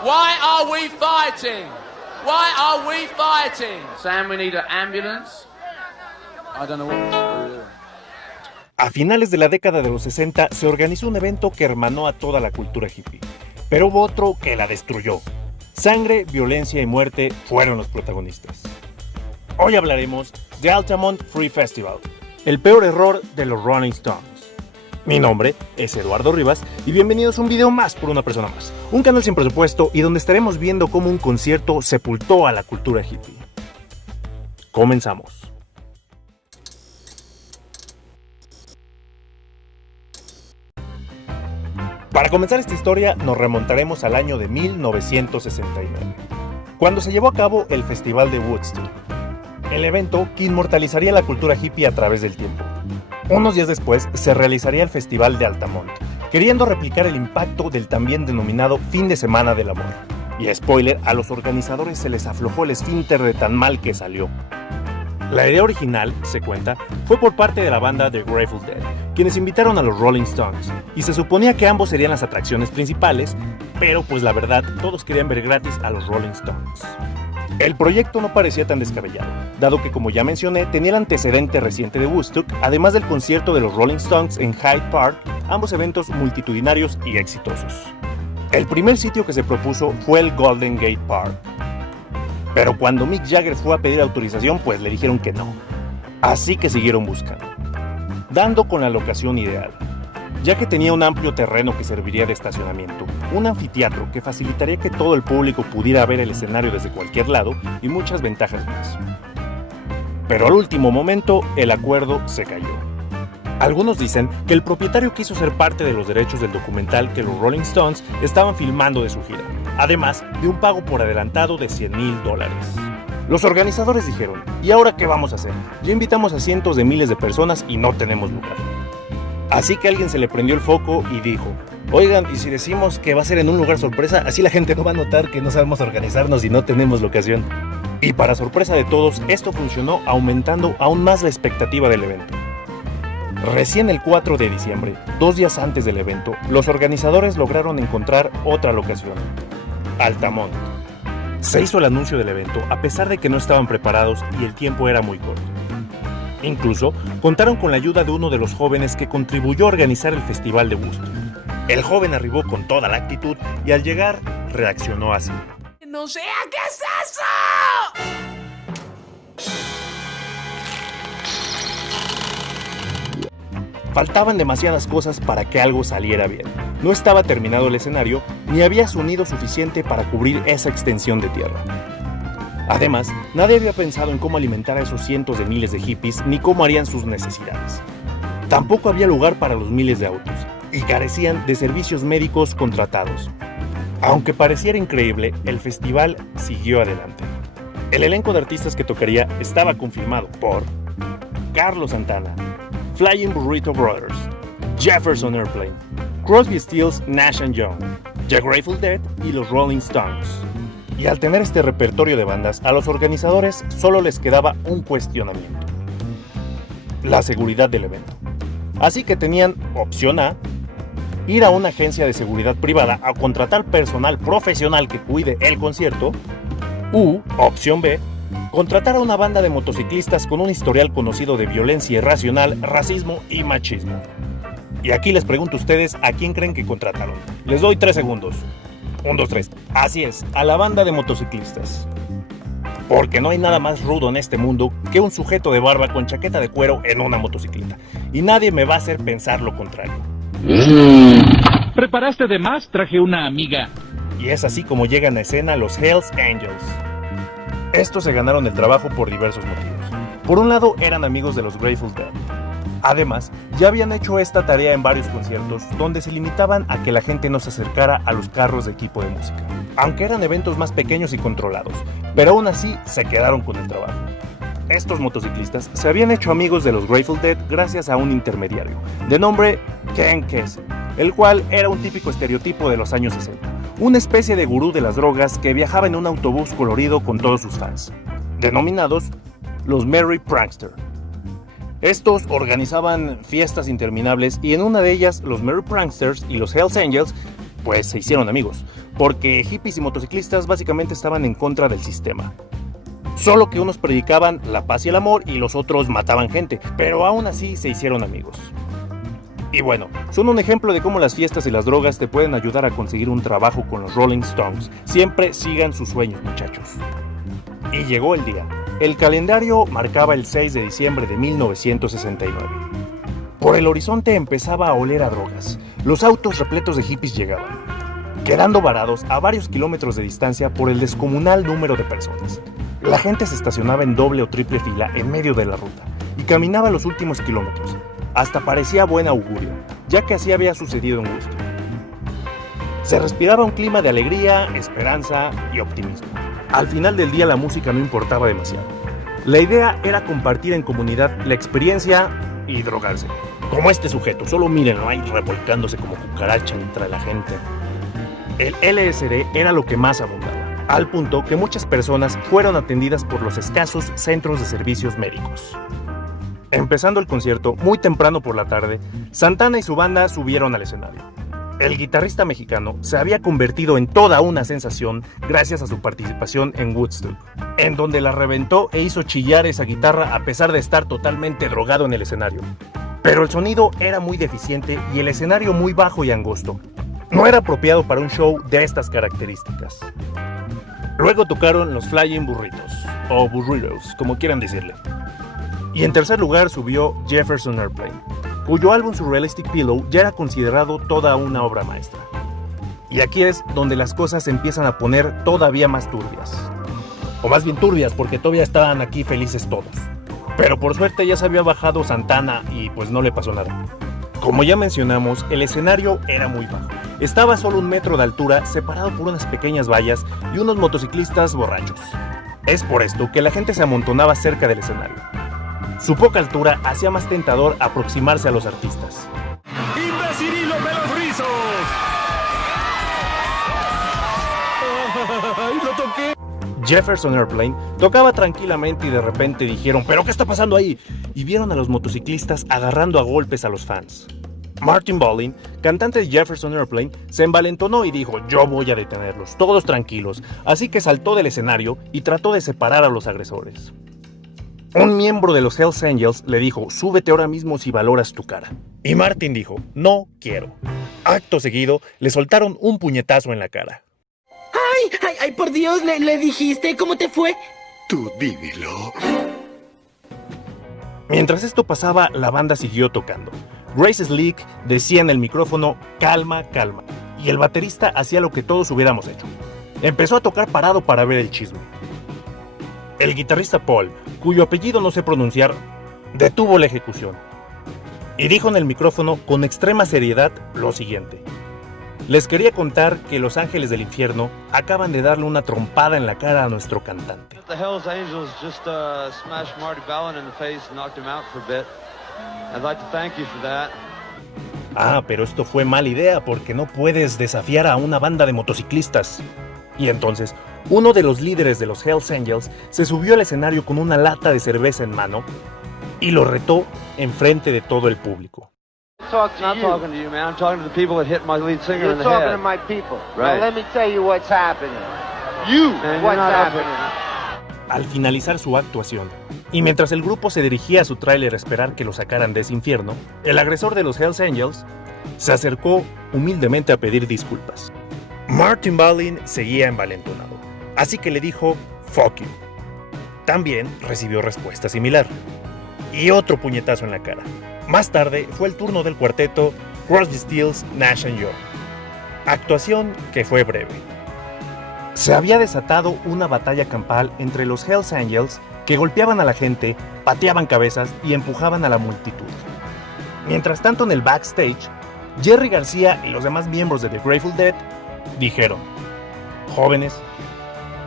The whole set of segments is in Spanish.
Why are we fighting? Why are we fighting? Sam, we need an ambulance. I don't know what we're doing. A finales de la década de los 60 se organizó un evento que hermanó a toda la cultura hippie, pero hubo otro que la destruyó. Sangre, violencia y muerte fueron los protagonistas. Hoy hablaremos de Altamont Free Festival, el peor error de los Rolling Stones. Mi nombre es Eduardo Rivas y bienvenidos a un video más por una persona más, un canal sin presupuesto y donde estaremos viendo cómo un concierto sepultó a la cultura hippie. Comenzamos. Para comenzar esta historia nos remontaremos al año de 1969, cuando se llevó a cabo el Festival de Woodstock, el evento que inmortalizaría la cultura hippie a través del tiempo. Unos días después se realizaría el Festival de Altamont, queriendo replicar el impacto del también denominado Fin de Semana del Amor. Y spoiler, a los organizadores se les aflojó el esfínter de tan mal que salió. La idea original, se cuenta, fue por parte de la banda The Grateful Dead, quienes invitaron a los Rolling Stones, y se suponía que ambos serían las atracciones principales, pero pues la verdad, todos querían ver gratis a los Rolling Stones. El proyecto no parecía tan descabellado, dado que, como ya mencioné, tenía el antecedente reciente de Woodstock, además del concierto de los Rolling Stones en Hyde Park, ambos eventos multitudinarios y exitosos. El primer sitio que se propuso fue el Golden Gate Park, pero cuando Mick Jagger fue a pedir autorización, pues le dijeron que no. Así que siguieron buscando, dando con la locación ideal, ya que tenía un amplio terreno que serviría de estacionamiento, un anfiteatro que facilitaría que todo el público pudiera ver el escenario desde cualquier lado y muchas ventajas más. Pero al último momento, el acuerdo se cayó. Algunos dicen que el propietario quiso ser parte de los derechos del documental que los Rolling Stones estaban filmando de su gira, además de un pago por adelantado de $100,000. Los organizadores dijeron, ¿y ahora qué vamos a hacer? Ya invitamos a cientos de miles de personas y no tenemos lugar. Así que a alguien se le prendió el foco y dijo, oigan, ¿y si decimos que va a ser en un lugar sorpresa? Así la gente no va a notar que no sabemos organizarnos y no tenemos locación. Y para sorpresa de todos, esto funcionó, aumentando aún más la expectativa del evento. Recién el 4 de diciembre, 2 días antes del evento, los organizadores lograron encontrar otra locación, Altamont. Se hizo el anuncio del evento a pesar de que no estaban preparados y el tiempo era muy corto. Incluso contaron con la ayuda de uno de los jóvenes que contribuyó a organizar el festival de Woodstock. El joven arribó con toda la actitud y al llegar reaccionó así. ¡No sé qué es eso! Faltaban demasiadas cosas para que algo saliera bien. No estaba terminado el escenario, ni había sonido suficiente para cubrir esa extensión de tierra. Además, nadie había pensado en cómo alimentar a esos cientos de miles de hippies ni cómo harían sus necesidades. Tampoco había lugar para los miles de autos, y carecían de servicios médicos contratados. Aunque pareciera increíble, el festival siguió adelante. El elenco de artistas que tocaría estaba confirmado por Carlos Santana, Flying Burrito Brothers, Jefferson Airplane, Crosby, Stills, Nash & Young, The Grateful Dead y los Rolling Stones. Y al tener este repertorio de bandas, a los organizadores solo les quedaba un cuestionamiento: la seguridad del evento. Así que tenían opción A, ir a una agencia de seguridad privada a contratar personal profesional que cuide el concierto, u opción B, contratar a una banda de motociclistas con un historial conocido de violencia irracional, racismo y machismo. Y aquí les pregunto a ustedes, ¿a quién creen que contrataron? Les doy 3 segundos. 1, 2, 3. Así es, a la banda de motociclistas. Porque no hay nada más rudo en este mundo que un sujeto de barba con chaqueta de cuero en una motocicleta. Y nadie me va a hacer pensar lo contrario. ¿Preparaste de más? Traje una amiga. Y es así como llegan a escena los Hells Angels. Estos se ganaron el trabajo por diversos motivos. Por un lado, eran amigos de los Grateful Dead. Además, ya habían hecho esta tarea en varios conciertos donde se limitaban a que la gente no se acercara a los carros de equipo de música, aunque eran eventos más pequeños y controlados, pero aún así se quedaron con el trabajo. Estos motociclistas se habían hecho amigos de los Grateful Dead gracias a un intermediario, de nombre Ken Kesey, el cual era un típico estereotipo de los años 60, una especie de gurú de las drogas que viajaba en un autobús colorido con todos sus fans, denominados los Merry Prankster. Estos organizaban fiestas interminables y en una de ellas los Merry Pranksters y los Hells Angels pues se hicieron amigos, porque hippies y motociclistas básicamente estaban en contra del sistema. Solo que unos predicaban la paz y el amor y los otros mataban gente, pero aún así se hicieron amigos. Y bueno, son un ejemplo de cómo las fiestas y las drogas te pueden ayudar a conseguir un trabajo con los Rolling Stones. Siempre sigan sus sueños, muchachos. Y llegó el día. El calendario marcaba el 6 de diciembre de 1969. Por el horizonte empezaba a oler a drogas. Los autos repletos de hippies llegaban, quedando varados a varios kilómetros de distancia por el descomunal número de personas. La gente se estacionaba en doble o triple fila en medio de la ruta y caminaba los últimos kilómetros. Hasta parecía buen augurio, ya que así había sucedido en Woodstock. Se respiraba un clima de alegría, esperanza y optimismo. Al final del día la música no importaba demasiado. La idea era compartir en comunidad la experiencia y drogarse. Como este sujeto, solo mírenlo ahí revolcándose como cucaracha entre la gente. El LSD era lo que más abundaba, al punto que muchas personas fueron atendidas por los escasos centros de servicios médicos. Empezando el concierto, muy temprano por la tarde, Santana y su banda subieron al escenario. El guitarrista mexicano se había convertido en toda una sensación gracias a su participación en Woodstock, en donde la reventó e hizo chillar esa guitarra a pesar de estar totalmente drogado en el escenario. Pero el sonido era muy deficiente y el escenario muy bajo y angosto. No era apropiado para un show de estas características. Luego tocaron los Flying Burritos, o Burritos, como quieran decirle. Y en tercer lugar subió Jefferson Airplane, cuyo álbum Surrealistic Pillow ya era considerado toda una obra maestra. Y aquí es donde las cosas se empiezan a poner todavía más turbias. O más bien turbias, porque todavía estaban aquí felices todos. Pero por suerte ya se había bajado Santana y pues no le pasó nada. Como ya mencionamos, el escenario era muy bajo. Estaba a solo 1 metro de altura, separado por unas pequeñas vallas y unos motociclistas borrachos. Es por esto que la gente se amontonaba cerca del escenario. Su poca altura hacía más tentador aproximarse a los artistas. ¡Imbecililo de los rizos! ¡Ay, lo toqué! Jefferson Airplane tocaba tranquilamente y de repente dijeron ¿pero qué está pasando ahí? Y vieron a los motociclistas agarrando a golpes a los fans. Martin Balin, cantante de Jefferson Airplane, se envalentonó y dijo yo voy a detenerlos, todos tranquilos, así que saltó del escenario y trató de separar a los agresores. Un miembro de los Hells Angels le dijo súbete ahora mismo si valoras tu cara. Y Martin dijo no quiero. Acto seguido le soltaron un puñetazo en la cara. ¡Ay, por Dios! ¿Le dijiste cómo te fue? Tú dímelo. Mientras esto pasaba, la banda siguió tocando. Grace Slick decía en el micrófono calma, calma. Y el baterista hacía lo que todos hubiéramos hecho. Empezó a tocar parado para ver el chisme. El guitarrista Paul, cuyo apellido no sé pronunciar, detuvo la ejecución. Y dijo en el micrófono con extrema seriedad lo siguiente. Les quería contar que los ángeles del infierno acaban de darle una trompada en la cara a nuestro cantante. The Hells Angels just smashed Marty Balin in the face and knocked him out for a bit. I'd like to thank you for that. Ah, pero esto fue mala idea porque no puedes desafiar a una banda de motociclistas. Y entonces, uno de los líderes de los Hells Angels se subió al escenario con una lata de cerveza en mano y lo retó enfrente de todo el público. I'm not talking to you, man. I'm talking to the people that hit my lead singer in the head. You're talking to my people. Right. Now let me tell you what's happening. You, Man, you're what's not up happening. Al finalizar su actuación, y mientras el grupo se dirigía a su tráiler a esperar que lo sacaran de ese infierno, el agresor de los Hells Angels se acercó humildemente a pedir disculpas. Martin Balin seguía envalentonado, así que le dijo "fuck you". También recibió respuesta similar. Y otro puñetazo en la cara. Más tarde fue el turno del cuarteto Crosby, Stills, Nash & Young. Actuación que fue breve. Se había desatado una batalla campal entre los Hells Angels que golpeaban a la gente, pateaban cabezas y empujaban a la multitud. Mientras tanto en el backstage, Jerry García y los demás miembros de The Grateful Dead dijeron: jóvenes,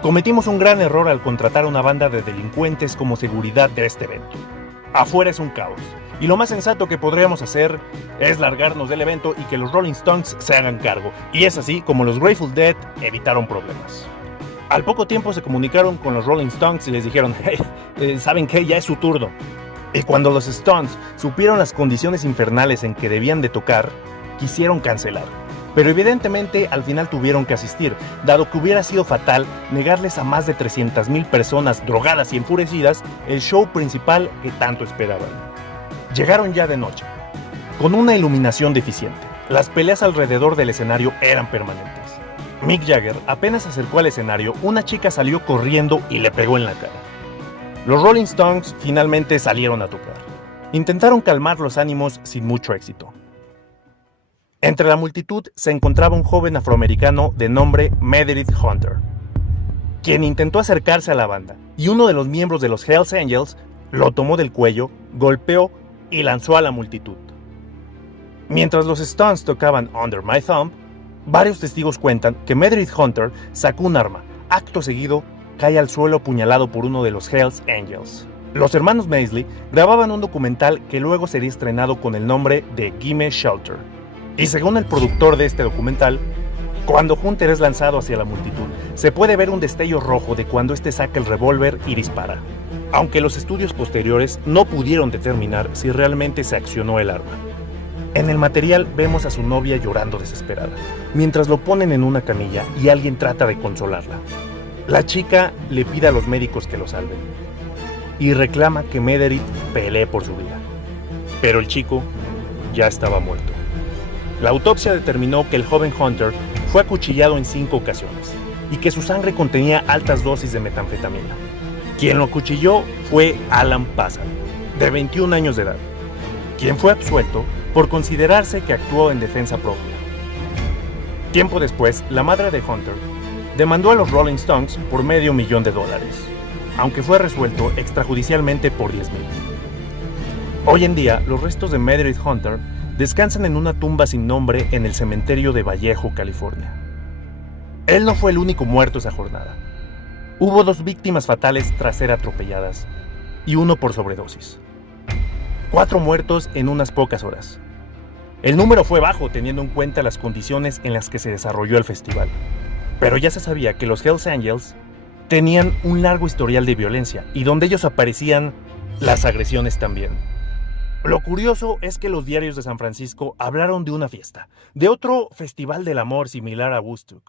cometimos un gran error al contratar a una banda de delincuentes como seguridad de este evento. Afuera es un caos, y lo más sensato que podríamos hacer es largarnos del evento y que los Rolling Stones se hagan cargo. Y es así como los Grateful Dead evitaron problemas. Al poco tiempo se comunicaron con los Rolling Stones y les dijeron: hey, ¿saben qué? Ya es su turno. Y cuando los Stones supieron las condiciones infernales en que debían de tocar, quisieron cancelar. pero evidentemente al final tuvieron que asistir, dado que hubiera sido fatal negarles a más de 300,000 personas drogadas y enfurecidas el show principal que tanto esperaban. Llegaron ya de noche, con una iluminación deficiente. Las peleas alrededor del escenario eran permanentes. Mick Jagger apenas se acercó al escenario, una chica salió corriendo y le pegó en la cara. Los Rolling Stones finalmente salieron a tocar. Intentaron calmar los ánimos sin mucho éxito. Entre la multitud se encontraba un joven afroamericano de nombre Meredith Hunter, quien intentó acercarse a la banda, y uno de los miembros de los Hells Angels lo tomó del cuello, golpeó y lanzó a la multitud. Mientras los Stones tocaban Under My Thumb, varios testigos cuentan que Meredith Hunter sacó un arma. Acto seguido, cae al suelo apuñalado por uno de los Hells Angels. Los hermanos Maisley grababan un documental que luego sería estrenado con el nombre de Gimme Shelter. Y según el productor de este documental, cuando Hunter es lanzado hacia la multitud, se puede ver un destello rojo de cuando este saca el revólver y dispara, aunque los estudios posteriores no pudieron determinar si realmente se accionó el arma. En el material vemos a su novia llorando desesperada, mientras lo ponen en una camilla y alguien trata de consolarla. La chica le pide a los médicos que lo salven, y reclama que Meredith pelee por su vida. Pero el chico ya estaba muerto. La autopsia determinó que el joven Hunter fue acuchillado en 5 ocasiones y que su sangre contenía altas dosis de metanfetamina. Quien lo acuchilló fue Alan Pazzard, de 21 años de edad, quien fue absuelto por considerarse que actuó en defensa propia. Tiempo después, la madre de Hunter demandó a los Rolling Stones por $500,000, aunque fue resuelto extrajudicialmente por $10,000. Hoy en día, los restos de Meredith Hunter descansan en una tumba sin nombre en el cementerio de Vallejo, California. Él no fue el único muerto esa jornada. Hubo 2 víctimas fatales tras ser atropelladas y 1 por sobredosis. 4 muertos en unas pocas horas. El número fue bajo teniendo en cuenta las condiciones en las que se desarrolló el festival, pero ya se sabía que los Hells Angels tenían un largo historial de violencia y donde ellos aparecían, las agresiones también. Lo curioso es que los diarios de San Francisco hablaron de una fiesta, de otro festival del amor similar a Woodstock.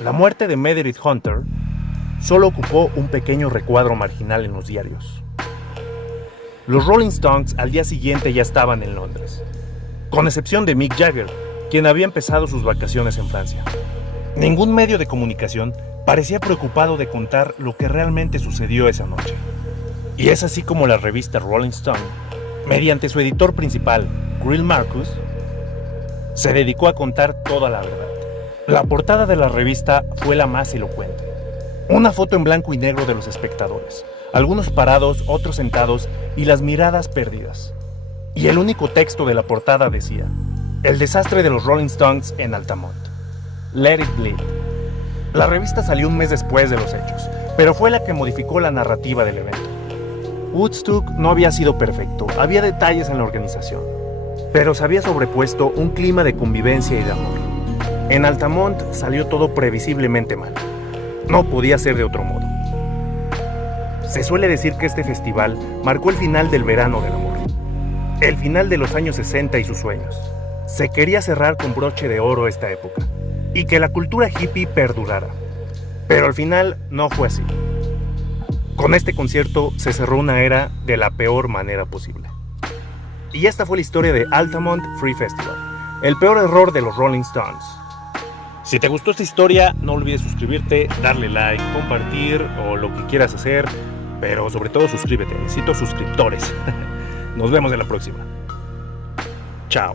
La muerte de Meredith Hunter solo ocupó un pequeño recuadro marginal en los diarios. Los Rolling Stones al día siguiente ya estaban en Londres, con excepción de Mick Jagger, quien había empezado sus vacaciones en Francia. Ningún medio de comunicación parecía preocupado de contar lo que realmente sucedió esa noche. Y es así como la revista Rolling Stone, mediante su editor principal, Greil Marcus, se dedicó a contar toda la verdad. La portada de la revista fue la más elocuente. Una foto en blanco y negro de los espectadores, algunos parados, otros sentados y las miradas perdidas. Y el único texto de la portada decía: el desastre de los Rolling Stones en Altamont. Let it bleed. La revista salió un mes después de los hechos, pero fue la que modificó la narrativa del evento. Woodstock no había sido perfecto, había detalles en la organización, pero se había sobrepuesto un clima de convivencia y de amor. En Altamont salió todo previsiblemente mal. No podía ser de otro modo. Se suele decir que este festival marcó el final del verano del amor, el final de los años 60 y sus sueños. Se quería cerrar con broche de oro esta época, y que la cultura hippie perdurara. Pero al final no fue así. Con este concierto se cerró una era de la peor manera posible. Y esta fue la historia de Altamont Free Festival, el peor error de los Rolling Stones. Si te gustó esta historia, no olvides suscribirte, darle like, compartir o lo que quieras hacer, pero sobre todo suscríbete, necesito suscriptores. Nos vemos en la próxima. Chao.